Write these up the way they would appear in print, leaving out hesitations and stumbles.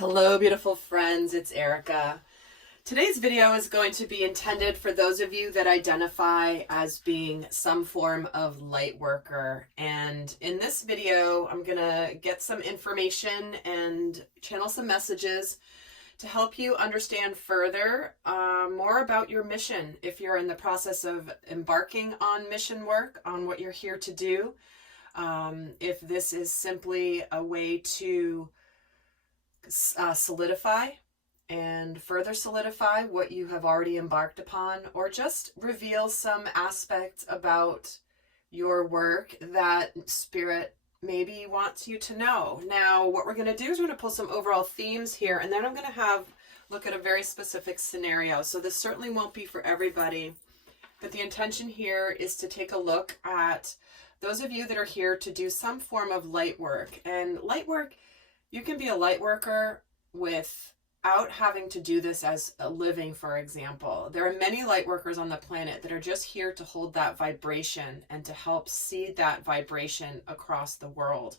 Hello, beautiful friends. It's Erika. Today's video is going to be intended for those of you that identify as being some form of light worker. And in this video, I'm going to get some information and channel some messages to help you understand further more about your mission. If you're in the process of embarking on mission work, on what you're here to do, if this is simply a way to solidify and further solidify what you have already embarked upon, or just reveal some aspects about your work that Spirit maybe wants you to know. Now, what we're going to do is we're going to pull some overall themes here, and then I'm going to look at a very specific scenario. So this certainly won't be for everybody, but the intention here is to take a look at those of you that are here to do some form of light work. And light work, you can be a light worker without having to do this as a living, for example. There are many light workers on the planet that are just here to hold that vibration and to help seed that vibration across the world.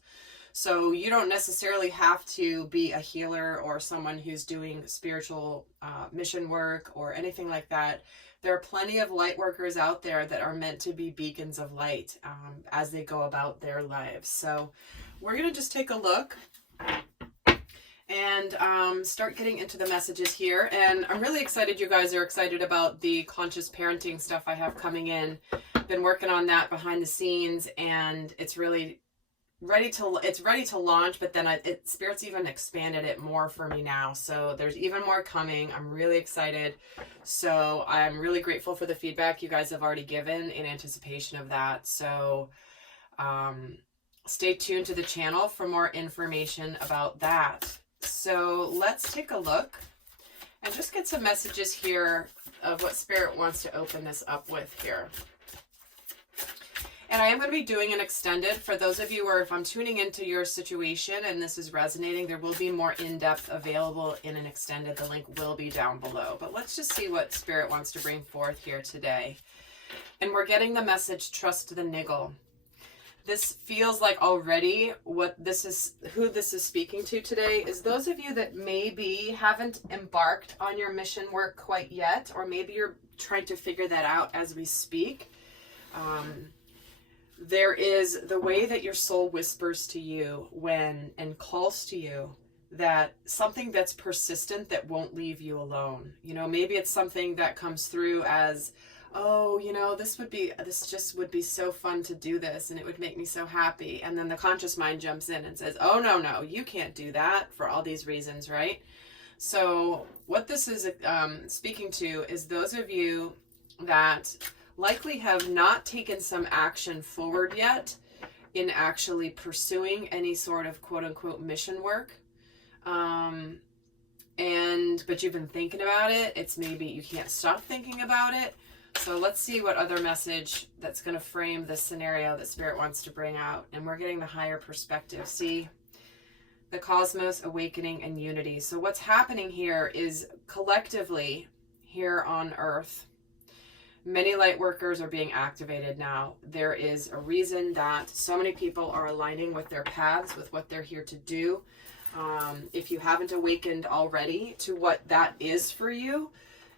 So you don't necessarily have to be a healer or someone who's doing spiritual mission work or anything like that. There are plenty of light workers out there that are meant to be beacons of light as they go about their lives. So we're going to just take a look and start getting into the messages here. And I'm really excited you guys are excited about the conscious parenting stuff I have coming in. Been working on that behind the scenes, and it's really ready to launch, but then Spirit's even expanded it more for me now. So there's even more coming. I'm really excited. So I'm really grateful for the feedback you guys have already given in anticipation of that. So stay tuned to the channel for more information about that. So let's take a look and just get some messages here of what Spirit wants to open this up with here. And I am going to be doing an extended for those of you where if I'm tuning into your situation and this is resonating, there will be more in-depth available in an extended. The link will be down below. But let's just see what Spirit wants to bring forth here today. And we're getting the message, trust the niggle. This feels like already who this is speaking to today is those of you that maybe haven't embarked on your mission work quite yet, or maybe you're trying to figure that out as we speak. There is the way that your soul whispers to you and calls to you, that something that's persistent that won't leave you alone. You know, maybe it's something that comes through as, oh, you know, this just would be so fun to do this, and it would make me so happy. And then the conscious mind jumps in and says, oh, no, you can't do that for all these reasons, right? So what this is speaking to is those of you that likely have not taken some action forward yet in actually pursuing any sort of quote unquote mission work. But you've been thinking about it. It's maybe you can't stop thinking about it. So let's see what other message that's going to frame this scenario that Spirit wants to bring out. And we're getting the higher perspective. See, the cosmos, awakening, and unity. So what's happening here is collectively here on Earth, many light workers are being activated now. There is a reason that so many people are aligning with their paths, with what they're here to do. If you haven't awakened already to what that is for you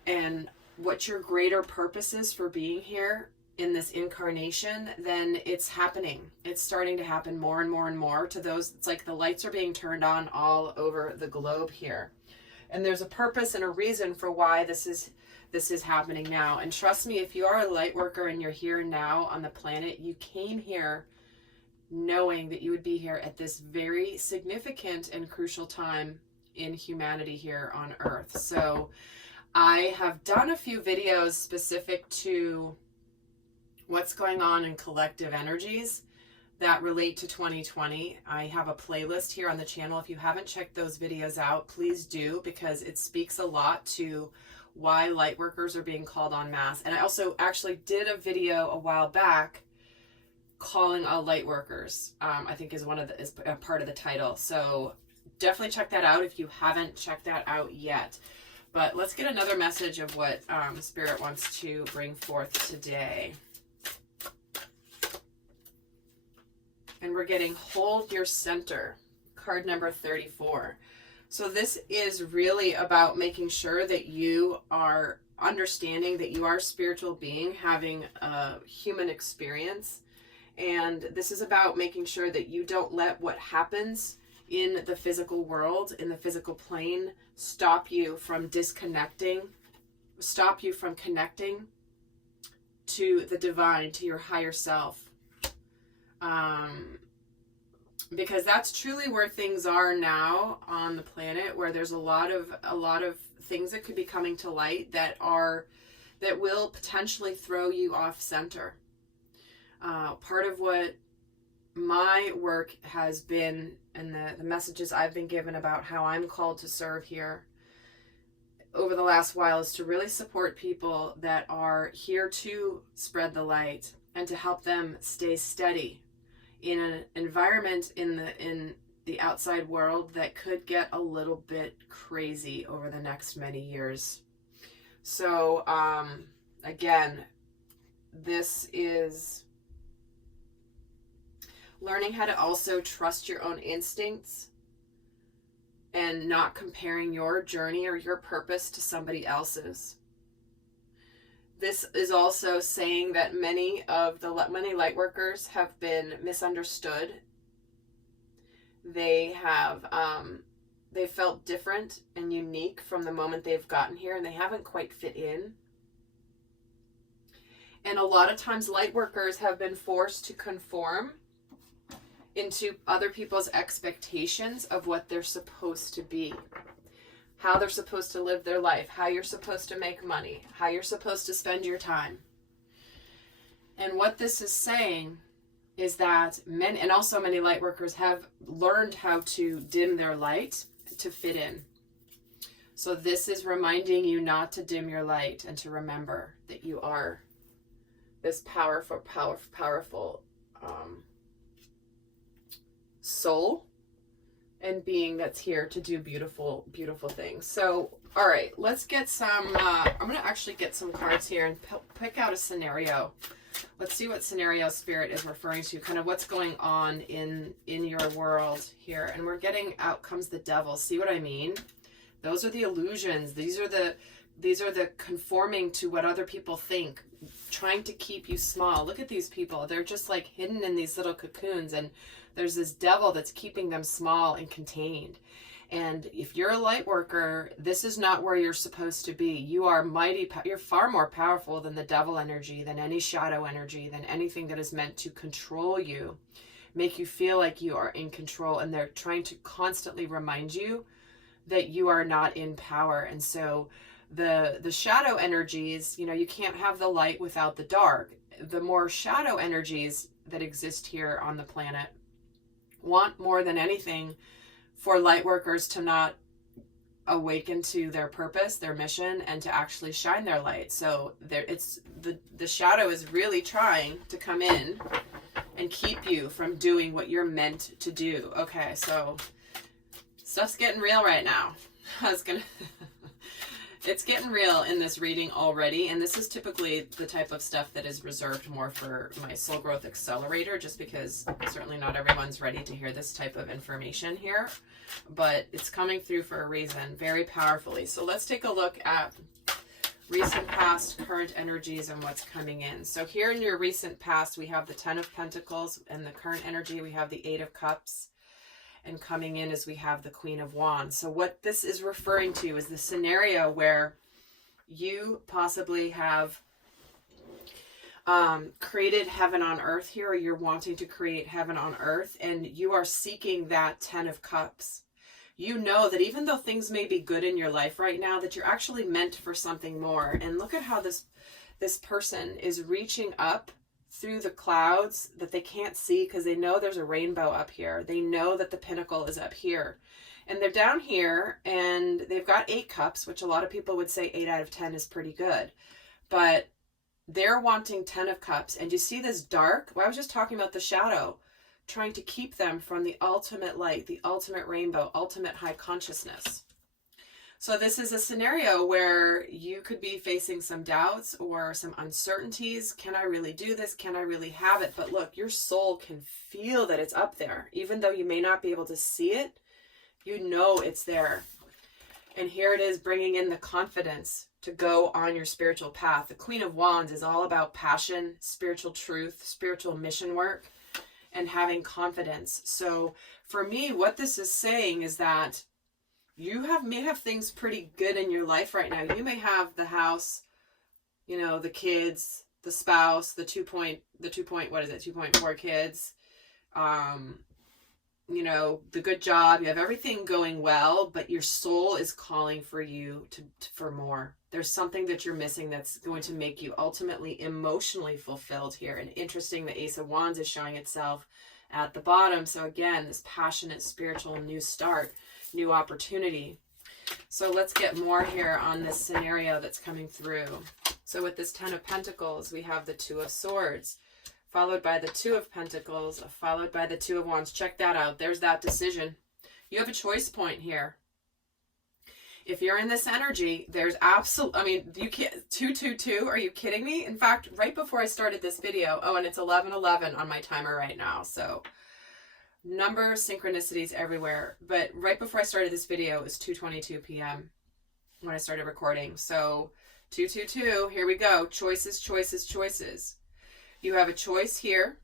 and what your greater purpose is for being here in this incarnation, then it's happening. It's starting to happen more and more and more to those. It's like the lights are being turned on all over the globe here. And there's a purpose and a reason for why this is happening now. And trust me, if you are a light worker and you're here now on the planet, you came here knowing that you would be here at this very significant and crucial time in humanity here on Earth. So I have done a few videos specific to what's going on in collective energies that relate to 2020. I have a playlist here on the channel. If you haven't checked those videos out, please do, because it speaks a lot to why light workers are being called en masse. And I also actually did a video a while back calling all light workers, I think is a part of the title. So definitely check that out if you haven't checked that out yet. But let's get another message of what Spirit wants to bring forth today. And we're getting hold your center, card number 34. So this is really about making sure that you are understanding that you are a spiritual being having a human experience. And this is about making sure that you don't let what happens in the physical world, in the physical plane, stop you from disconnecting, stop you from connecting to the divine, to your higher self. Because that's truly where things are now on the planet, where there's a lot of things that could be coming to light that will potentially throw you off center. Part of what my work has been, and the messages I've been given about how I'm called to serve here over the last while, is to really support people that are here to spread the light and to help them stay steady in an environment in the outside world that could get a little bit crazy over the next many years. So again, this is learning how to also trust your own instincts and not comparing your journey or your purpose to somebody else's. This is also saying that many light workers have been misunderstood. They felt different and unique from the moment they've gotten here, and they haven't quite fit in. And a lot of times light workers have been forced to conform into other people's expectations of what they're supposed to be, how they're supposed to live their life, how you're supposed to make money, how you're supposed to spend your time. And what this is saying is that many light workers have learned how to dim their light to fit in. So this is reminding you not to dim your light and to remember that you are this powerful soul and being that's here to do beautiful, beautiful things. So, all right, let's get some, I'm going to actually get some cards here and pick out a scenario. Let's see what scenario Spirit is referring to, kind of what's going on in your world here. And we're getting out comes the devil. See what I mean? Those are the illusions. These are the conforming to what other people think, trying to keep you small. Look at these people. They're just like hidden in these little cocoons, and there's this devil that's keeping them small and contained. And if you're a light worker, this is not where you're supposed to be. You are you're far more powerful than the devil energy, than any shadow energy, than anything that is meant to control you, make you feel like you are in control. And they're trying to constantly remind you that you are not in power. And so the shadow energies, you can't have the light without the dark. The more shadow energies that exist here on the planet want more than anything for light workers to not awaken to their purpose, their mission, and to actually shine their light. So the shadow is really trying to come in and keep you from doing what you're meant to do. Okay, so stuff's getting real right now. It's getting real in this reading already, and this is typically the type of stuff that is reserved more for my Soul Growth Accelerator, just because certainly not everyone's ready to hear this type of information here, but it's coming through for a reason, very powerfully. So let's take a look at recent past, current energies, and what's coming in. So here in your recent past, we have the 10 of Pentacles, and the current energy, we have the 8 of Cups. And coming in as we have the Queen of Wands. So what this is referring to is the scenario where you possibly have created heaven on earth here, or you're wanting to create heaven on earth, and you are seeking that 10 of Cups. You know that even though things may be good in your life right now, that you're actually meant for something more. And look at how this person is reaching up through the clouds that they can't see, because they know there's a rainbow up here. They know that the pinnacle is up here. And they're down here, and they've got 8 cups, which a lot of people would say 8 out of 10 is pretty good. But they're wanting 10 of cups. And you see this dark? Well, I was just talking about the shadow, trying to keep them from the ultimate light, the ultimate rainbow, ultimate high consciousness. So this is a scenario where you could be facing some doubts or some uncertainties. Can I really do this? Can I really have it? But look, your soul can feel that it's up there. Even though you may not be able to see it, you know it's there. And here it is, bringing in the confidence to go on your spiritual path. The Queen of Wands is all about passion, spiritual truth, spiritual mission work, and having confidence. So for me, what this is saying is that you may have things pretty good in your life right now. You may have the house, you know, the kids, the spouse, the 2.4 kids, you know, the good job. You have everything going well, but your soul is calling for you for more. There's something that you're missing that's going to make you ultimately emotionally fulfilled here. And interesting, the Ace of Wands is showing itself at the bottom. So again, this passionate, spiritual new start, new opportunity. So let's get more here on this scenario that's coming through. So with this 10 of Pentacles, we have the 2 of Swords, followed by the 2 of Pentacles, followed by the 2 of Wands. Check that out. There's that decision. You have a choice point here. If you're in this energy, there's you can't, 222, are you kidding me? In fact, right before I started this video, and it's 11:11 on my timer right now, so numbers, synchronicities everywhere. But right before I started this video, it was 2:22 p.m. when I started recording. So 222, here we go. Choices, choices, choices. You have a choice here.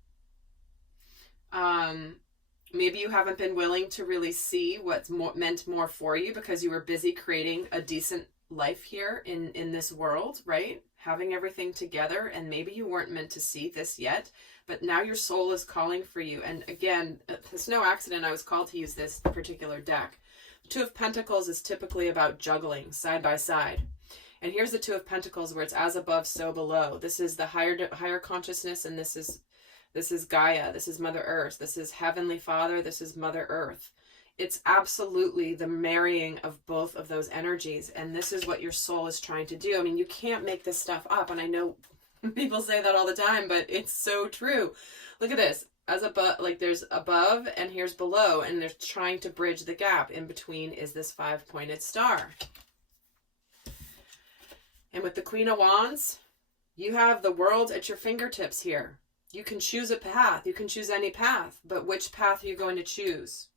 Maybe you haven't been willing to really see what's meant more for you because you were busy creating a decent life here in this world, right? Having everything together, and maybe you weren't meant to see this yet, but now your soul is calling for you. And again, it's no accident I was called to use this particular deck. The 2 of Pentacles is typically about juggling side by side. And here's the 2 of Pentacles where it's as above, so below. This is the higher consciousness, and this is Gaia, this is Mother Earth, this is Heavenly Father, this is Mother Earth. It's absolutely the marrying of both of those energies, and this is what your soul is trying to do. I mean, you can't make this stuff up, and I know people say that all the time, but it's so true. Look at this. As above, like there's above and here's below, and they're trying to bridge the gap. In between is this 5-pointed star. And with the Queen of Wands, you have the world at your fingertips here. You can choose a path. You can choose any path, but which path are you going to choose?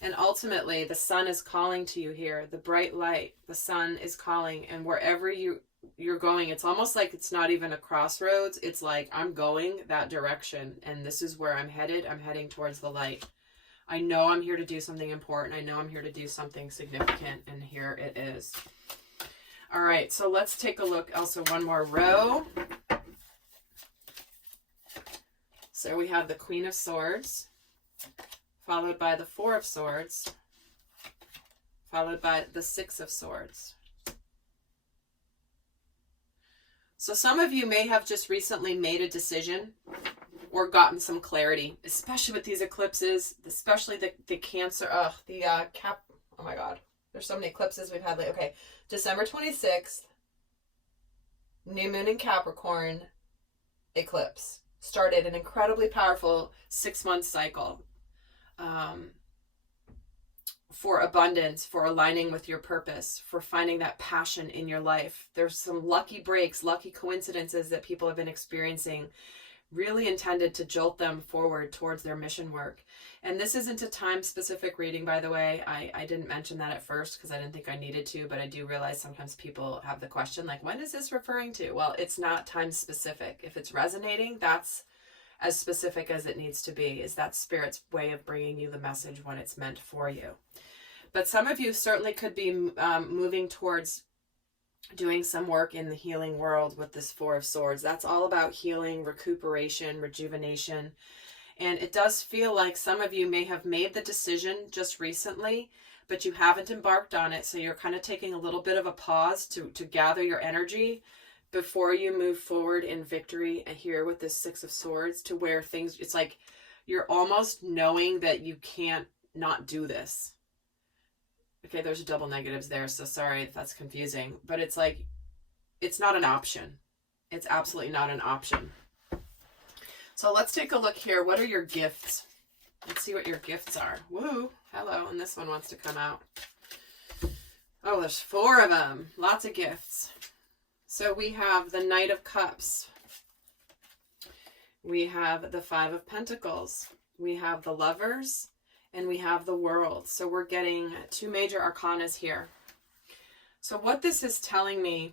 And ultimately, the sun is calling to you here. The bright light, the sun is calling, and wherever you're going, it's almost like it's not even a crossroads. It's like, I'm going that direction, and this is where I'm headed. I'm heading towards the light. I know I'm here to do something important. I know I'm here to do something significant, and here it is. All right, so let's take a look. Also, one more row. So we have the Queen of Swords, followed by the 4 of Swords, followed by the 6 of Swords. So some of you may have just recently made a decision or gotten some clarity, especially with these eclipses, especially the Cancer, oh my God, there's so many eclipses we've had lately. Okay, December 26th, new moon in Capricorn, eclipse. Started an incredibly powerful 6-month cycle for abundance, for aligning with your purpose, for finding that passion in your life. There's some lucky breaks, lucky coincidences that people have been experiencing, really intended to jolt them forward towards their mission work. And this isn't a time-specific reading, by the way. I didn't mention that at first because I didn't think I needed to, but I do realize sometimes people have the question, like, when is this referring to? Well, it's not time-specific. If it's resonating, that's as specific as it needs to be. Is that Spirit's way of bringing you the message when it's meant for you. But some of you certainly could be moving towards doing some work in the healing world with this 4 of Swords. That's all about healing, recuperation, rejuvenation. And it does feel like some of you may have made the decision just recently, but you haven't embarked on it. So you're kind of taking a little bit of a pause to gather your energy before you move forward in victory. And here with this 6 of Swords, to where things, it's like you're almost knowing that you can't not do this. Okay, there's double negatives there, so sorry if that's confusing. But it's like, it's not an option. It's absolutely not an option. So let's take a look here. What are your gifts? Let's see what your gifts are. Woo, hello, and this one wants to come out. Oh, there's 4 of them. Lots of gifts. So we have the Knight of Cups. We have the 5 of Pentacles. We have the Lovers. And we have the World. So we're getting 2 major arcanas here. So what this is telling me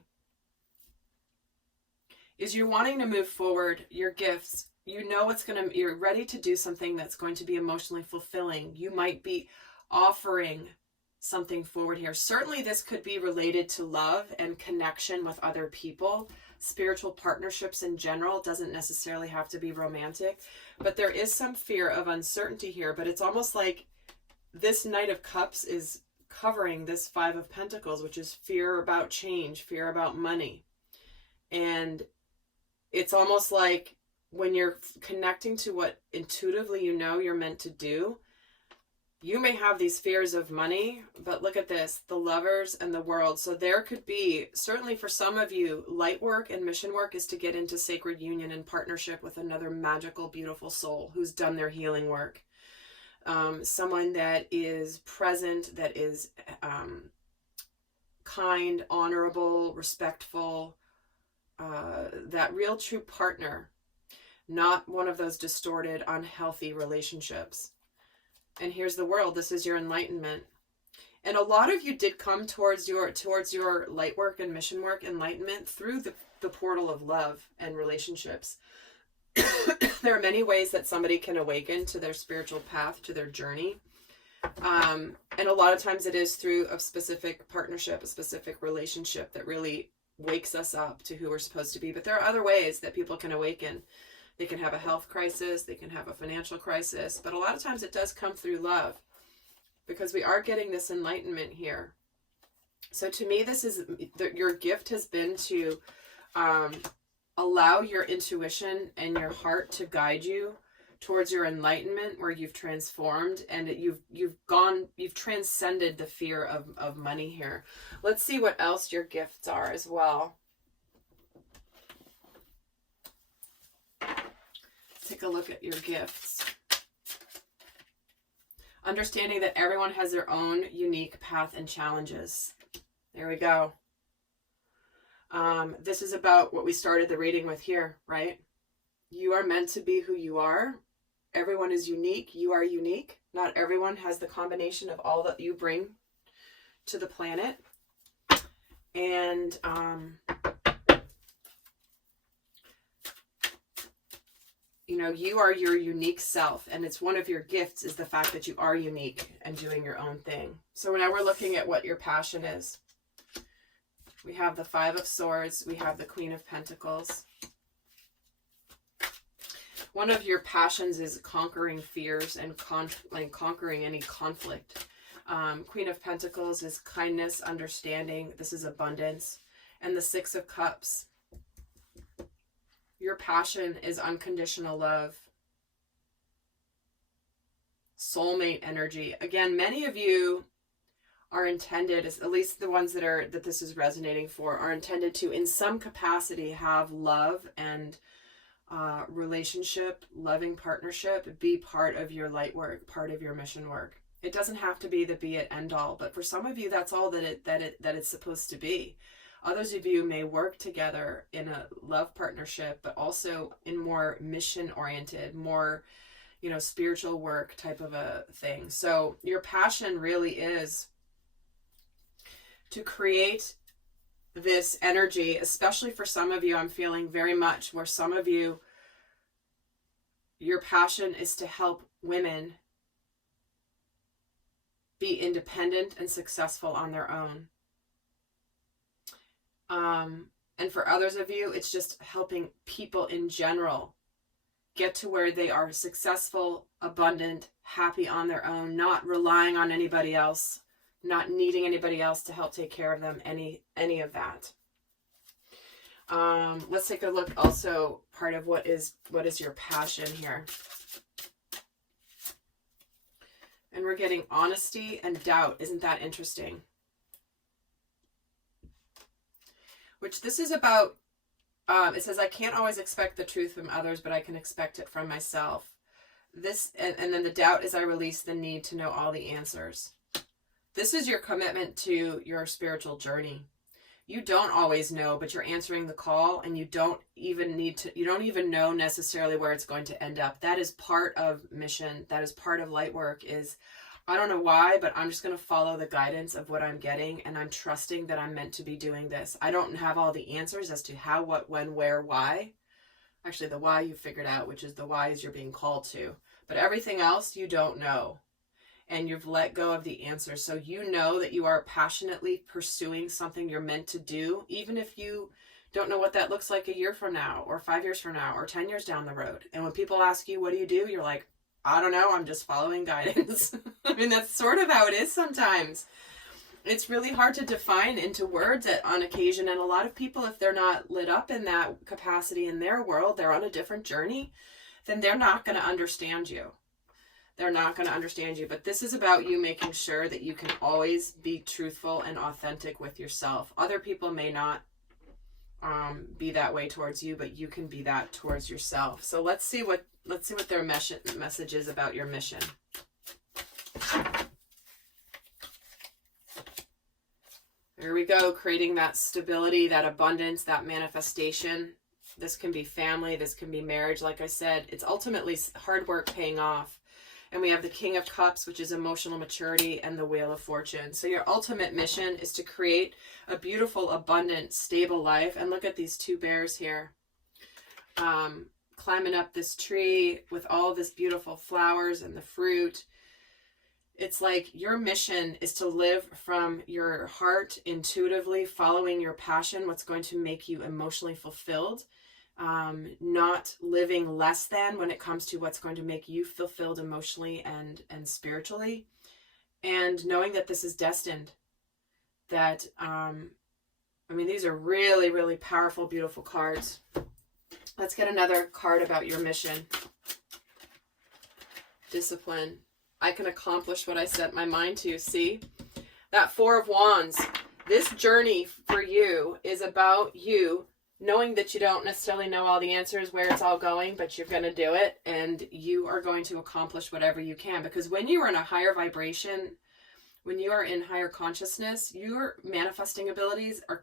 is you're wanting to move forward, your gifts, you know you're ready to do something that's going to be emotionally fulfilling. You might be offering something forward here. Certainly this could be related to love and connection with other people. Spiritual partnerships in general, doesn't necessarily have to be romantic, but there is some fear of uncertainty here. But it's almost like this Knight of Cups is covering this Five of Pentacles, which is fear about change, fear about money. And it's almost like when you're connecting to what intuitively you know you're meant to do, you may have these fears of money, but look at this, the Lovers and the World. So there could be, certainly for some of you, light work and mission work is to get into sacred union and partnership with another magical, beautiful soul who's done their healing work. Someone that is present, that is kind, honorable, respectful, that real true partner, not one of those distorted, unhealthy relationships. And here's the World. This is your enlightenment. And a lot of you did come towards your light work and mission work, enlightenment, through the portal of love and relationships. There are many ways that somebody can awaken to their spiritual path, to their journey. And a lot of times it is through a specific partnership, a specific relationship that really wakes us up to who we're supposed to be. But there are other ways that people can awaken. They can have a health crisis, they can have a financial crisis, but a lot of times it does come through love, because we are getting this enlightenment here. So to me, this is your gift has been to allow your intuition and your heart to guide you towards your enlightenment, where you've transformed and you've transcended the fear of money here. Let's see what else your gifts are as well. Take a look at your gifts. Understanding that everyone has their own unique path and challenges. There we go. This is about what we started the reading with here, right? You are meant to be who you are. Everyone is unique. You are unique. Not everyone has the combination of all that you bring to the planet. And you know, you are your unique self, and it's one of your gifts is the fact that you are unique and doing your own thing. So now we're looking at what your passion is. We have the Five of Swords. We have the Queen of Pentacles. One of your passions is conquering fears and conquering any conflict. Queen of Pentacles is kindness, understanding. This is abundance. And the Six of Cups. Your passion is unconditional love. Soulmate energy. Again, many of you are intended, at least the ones that this is resonating for, are intended to, in some capacity, have love and relationship, loving partnership be part of your light work, part of your mission work. It doesn't have to be the be it end all, but for some of you, that's all that it's supposed to be. Others of you may work together in a love partnership, but also in more mission-oriented, more, you know, spiritual work type of a thing. So your passion really is to create this energy, especially for some of you, I'm feeling very much where some of you, your passion is to help women be independent and successful on their own. And for others of you, it's just helping people in general get to where they are successful, abundant, happy on their own, not relying on anybody else, not needing anybody else to help take care of them, any of that. Let's take a look also, part of what is your passion here. And we're getting honesty and doubt. Isn't that interesting? Which this is about, it says, I can't always expect the truth from others, but I can expect it from myself. This, and then the doubt is I release the need to know all the answers. This is your commitment to your spiritual journey. You don't always know, but you're answering the call, and you don't even know necessarily where it's going to end up. That is part of mission. That is part of light work, is I don't know why, but I'm just going to follow the guidance of what I'm getting, and I'm trusting that I'm meant to be doing this. I don't have all the answers as to how, what, when, where, why. Actually, the why you figured out, which is the whys you're being called to. But everything else you don't know. And you've let go of the answers. So you know that you are passionately pursuing something you're meant to do, even if you don't know what that looks like a year from now, or 5 years from now, or 10 years down the road. And when people ask you, what do? You're like, I don't know, I'm just following guidance. I mean, that's sort of how it is sometimes. It's really hard to define into words on occasion. And a lot of people, if they're not lit up in that capacity in their world, they're on a different journey, then they're not going to understand you. They're not going to understand you. But this is about you making sure that you can always be truthful and authentic with yourself. Other people may not be that way towards you, but you can be that towards yourself. So let's see what their message is about your mission. There we go, creating that stability, that abundance, that manifestation. This can be family, this can be marriage. Like I said, it's ultimately hard work paying off. And we have the King of Cups, which is emotional maturity, and the Wheel of Fortune. So your ultimate mission is to create a beautiful, abundant, stable life. And look at these two bears here. Climbing up this tree with all this beautiful flowers and the fruit. It's like your mission is to live from your heart, intuitively, following your passion, what's going to make you emotionally fulfilled. Not living less than when it comes to what's going to make you fulfilled emotionally and spiritually. And knowing that this is destined. That, I mean, these are really, really powerful, beautiful cards. Let's get another card about your mission. Discipline. I can accomplish what I set my mind to. See? That Four of Wands. This journey for you is about you knowing that you don't necessarily know all the answers, where it's all going, but you're going to do it, and you are going to accomplish whatever you can. Because when you are in a higher vibration, when you are in higher consciousness, your manifesting abilities are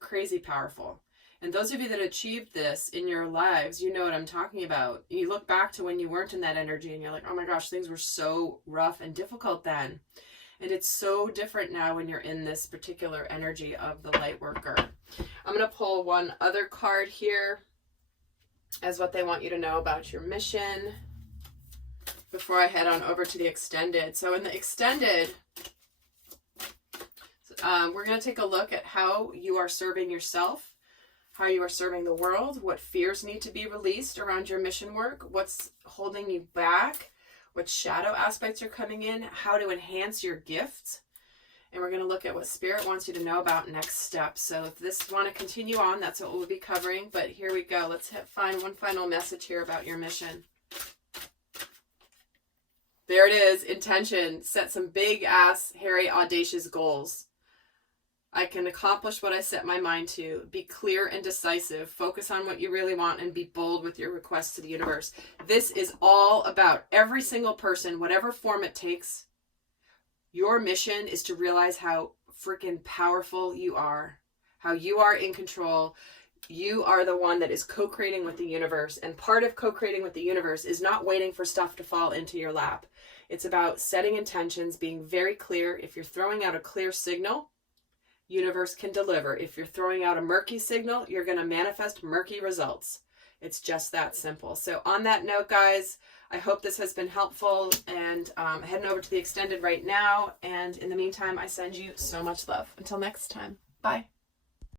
crazy powerful. And those of you that achieved this in your lives, you know what I'm talking about. You look back to when you weren't in that energy and you're like, oh my gosh, things were so rough and difficult then. And it's so different now when you're in this particular energy of the light worker. I'm going to pull one other card here as what they want you to know about your mission before I head on over to the extended. So in the extended, we're going to take a look at how you are serving yourself, how you are serving the world, what fears need to be released around your mission work, what's holding you back, what shadow aspects are coming in, how to enhance your gifts. And we're going to look at what Spirit wants you to know about next steps. So if this want to continue on, that's what we'll be covering. But here we go. Let's find one final message here about your mission. There it is. Intention. Set some big ass, hairy, audacious goals. I can accomplish what I set my mind to. Be clear and decisive. Focus on what you really want and be bold with your requests to the universe. This is all about every single person, whatever form it takes. Your mission is to realize how freaking powerful you are, how you are in control. You are the one that is co-creating with the universe. And part of co-creating with the universe is not waiting for stuff to fall into your lap. It's about setting intentions, being very clear. If you're throwing out a clear signal, universe can deliver. If you're throwing out a murky signal, you're going to manifest murky results. It's just that simple. So on that note, guys, I hope this has been helpful, and heading over to the extended right now. And in the meantime, I send you so much love. Until next time. Bye.